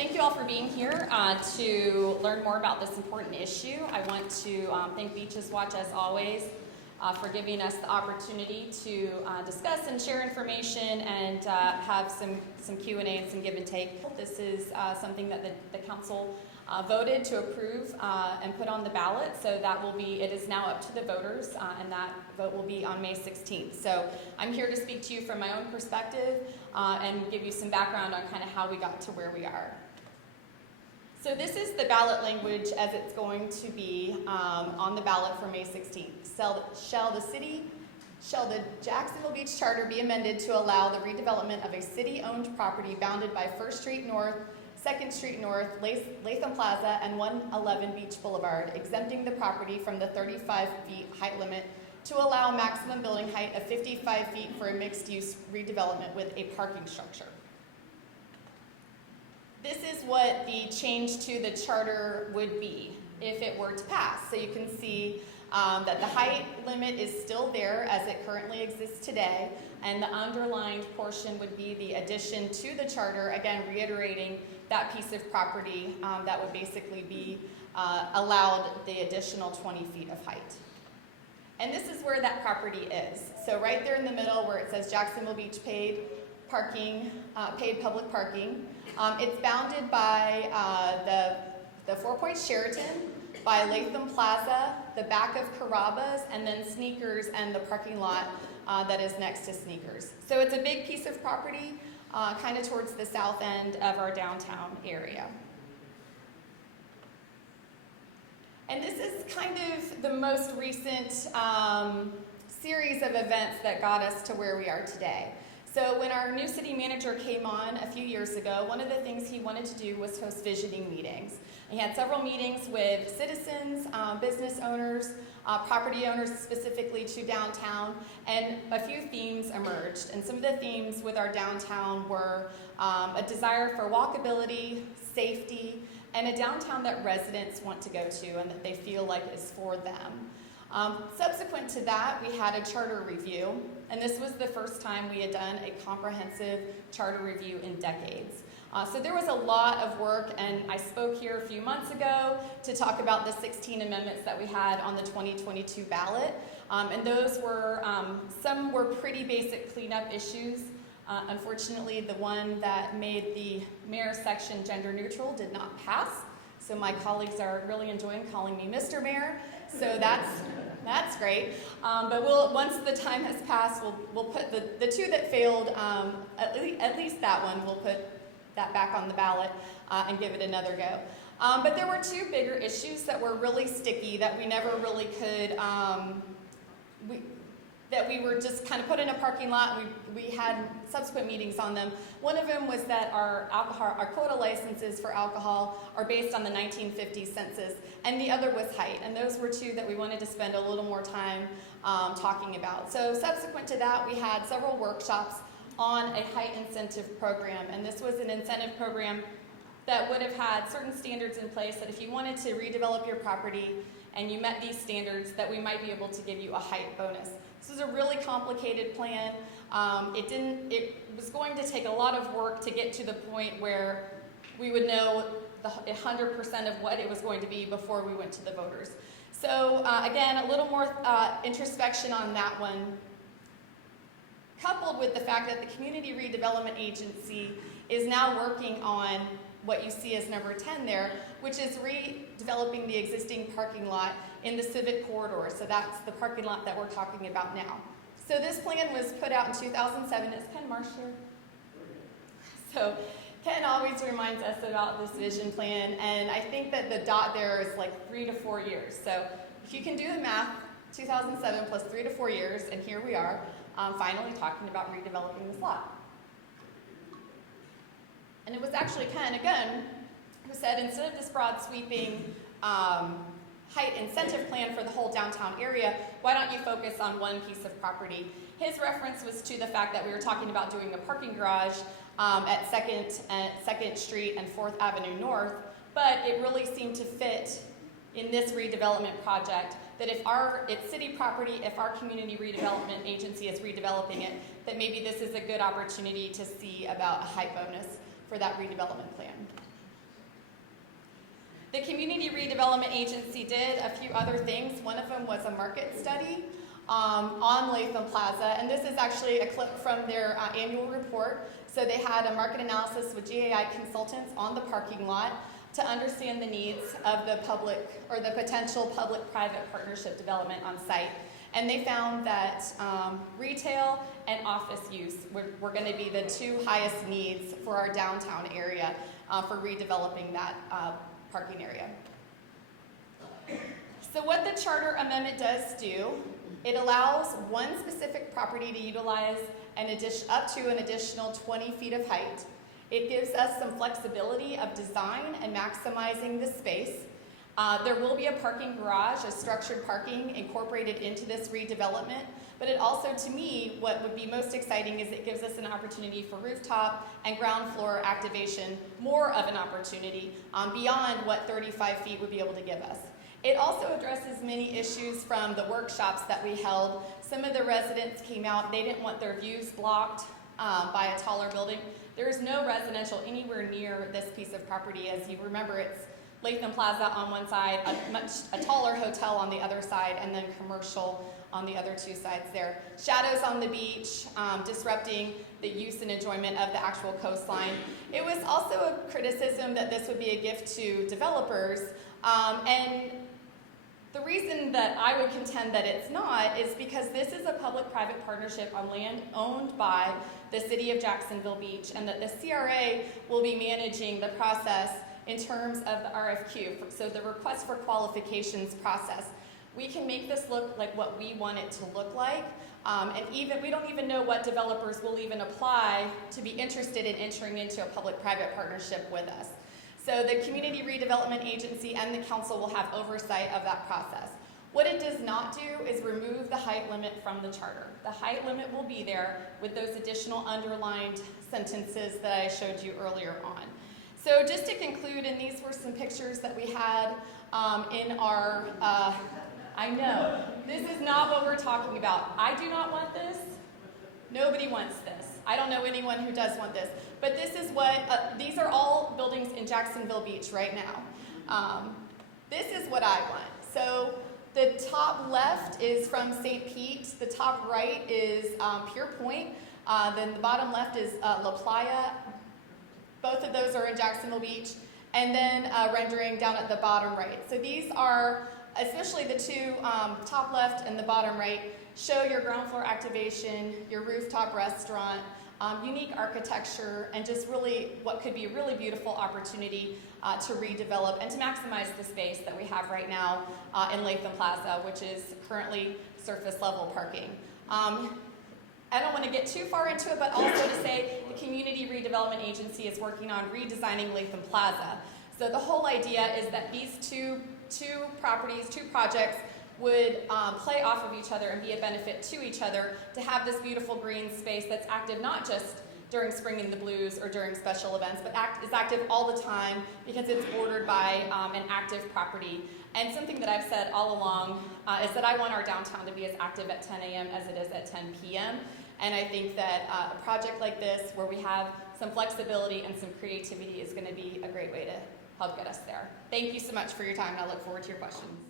thank you all for being here to learn more about this important issue. I want to thank Beaches Watch, as always, for giving us the opportunity to discuss and share information and have some Q&A and some give and take. This is something that the council voted to approve and put on the ballot, so that will be, it is now up to the voters, and that vote will be on May 16th. So I'm here to speak to you from my own perspective and give you some background on kind of how we got to where we are. So this is the ballot language as it's going to be on the ballot for May 16th. Shall the Jacksonville Beach Charter be amended to allow the redevelopment of a city-owned property bounded by 1st Street North, 2nd Street North, Latham Plaza, and 111 Beach Boulevard, exempting the property from the 35 feet height limit to allow maximum building height of 55 feet for a mixed-use redevelopment with a parking structure. This is what the change to the charter would be if it were to pass. So you can see that the height limit is still there as it currently exists today, and the underlined portion would be the addition to the charter, again reiterating that piece of property that would basically be allowed the additional 20 feet of height. And this is where that property is. So right there in the middle where it says Jacksonville Beach paid public parking. It's bounded by the Four Points Sheraton, by Latham Plaza, the back of Carrabba's, and then Sneakers and the parking lot that is next to Sneakers. So it's a big piece of property, kind of towards the south end of our downtown area. And this is kind of the most recent series of events that got us to where we are today. So when our new city manager came on a few years ago, one of the things he wanted to do was host visioning meetings. He had several meetings with citizens, business owners, property owners specifically to downtown, and a few themes emerged. And some of the themes with our downtown were a desire for walkability, safety, and a downtown that residents want to go to and that they feel like is for them. Subsequent to that, we had a charter review, and this was the first time we had done a comprehensive charter review in decades. So there was a lot of work, and I spoke here a few months ago to talk about the 16 amendments that we had on the 2022 ballot, and those were, some were pretty basic cleanup issues. Unfortunately, the one that made the mayor section gender neutral did not pass, so my colleagues are really enjoying calling me Mr. Mayor, so that's great. But once the time has passed, we'll put the two that failed, at least that one, we'll put that back on the ballot and give it another go. But there were two bigger issues that were really sticky that we never really could, that we were just kind of put in a parking lot. We had subsequent meetings on them. One of them was that our quota licenses for alcohol are based on the 1950 census, and the other was height. And those were two that we wanted to spend a little more time talking about. So subsequent to that, we had several workshops on a height incentive program, and this was an incentive program that would have had certain standards in place that if you wanted to redevelop your property and you met these standards, that we might be able to give you a height bonus. This was a really complicated plan. It was going to take a lot of work to get to the point where we would know 100% of what it was going to be before we went to the voters. So again, a little more introspection on that one, coupled with the fact that the Community Redevelopment Agency is now working on what you see as number 10 there, which is redeveloping the existing parking lot in the Civic Corridor. So that's the parking lot that we're talking about now. So this plan was put out in 2007. Is Ken Marsh here? So Ken always reminds us about this vision plan, and I think that the dot there is like 3 to 4 years. So if you can do the math, 2007 plus 3 to 4 years, and here we are, finally talking about redeveloping this lot. And it was actually Ken, again, who said instead of this broad sweeping height incentive plan for the whole downtown area, why don't you focus on one piece of property? His reference was to the fact that we were talking about doing a parking garage at 2nd Street and 4th Avenue North, but it really seemed to fit in this redevelopment project that if it's city property, if our Community Redevelopment Agency is redeveloping it, that maybe this is a good opportunity to see about a height bonus for that redevelopment plan. The Community Redevelopment Agency did a few other things. One of them was a market study on Latham Plaza, and this is actually a clip from their annual report. So they had a market analysis with GAI consultants on the parking lot to understand the needs of the public or the potential public-private partnership development on site. And they found that retail and office use were going to be the two highest needs for our downtown area for redeveloping that parking area. So what the charter amendment does do, it allows one specific property to utilize up to an additional 20 feet of height. It gives us some flexibility of design and maximizing the space. There will be a parking garage, a structured parking incorporated into this redevelopment, but it also, to me, what would be most exciting is it gives us an opportunity for rooftop and ground floor activation, more of an opportunity beyond what 35 feet would be able to give us. It also addresses many issues from the workshops that we held. Some of the residents came out, they didn't want their views blocked by a taller building. There is no residential anywhere near this piece of property. As you remember, it's Latham Plaza on one side, a taller hotel on the other side, and then commercial on the other two sides there. Shadows on the beach, disrupting the use and enjoyment of the actual coastline. It was also a criticism that this would be a gift to developers, and the reason that I would contend that it's not is because this is a public-private partnership on land owned by the City of Jacksonville Beach, and that the CRA will be managing the process in terms of the RFQ, so the request for qualifications process. We can make this look like what we want it to look like, and we don't even know what developers will even apply to be interested in entering into a public-private partnership with us. So the Community Redevelopment Agency and the council will have oversight of that process. What it does not do is remove the height limit from the charter. The height limit will be there with those additional underlined sentences that I showed you earlier on. So just to conclude, and these were some pictures that we had in our, I know, this is not what we're talking about. I do not want this. Nobody wants this. I don't know anyone who does want this. But this is what, these are all buildings in Jacksonville Beach right now. This is what I want. So the top left is from St. Pete. The top right is Pure Point. Then the bottom left is La Playa. Both of those are in Jacksonville Beach. And then rendering down at the bottom right. So these are, especially the two top left and the bottom right, show your ground floor activation, your rooftop restaurant, unique architecture, and just really what could be a really beautiful opportunity to redevelop and to maximize the space that we have right now in Latham Plaza, which is currently surface level parking. I don't want to get too far into it, but also to say the Community Redevelopment Agency is working on redesigning Latham Plaza. So the whole idea is that these two projects would play off of each other and be a benefit to each other, to have this beautiful green space that's active not just during Spring in the Blues or during special events, but is active all the time because it's bordered by an active property. And something that I've said all along is that I want our downtown to be as active at 10 a.m. as it is at 10 p.m. And I think that a project like this, where we have some flexibility and some creativity, is going to be a great way to help get us there. Thank you so much for your time, and I look forward to your questions.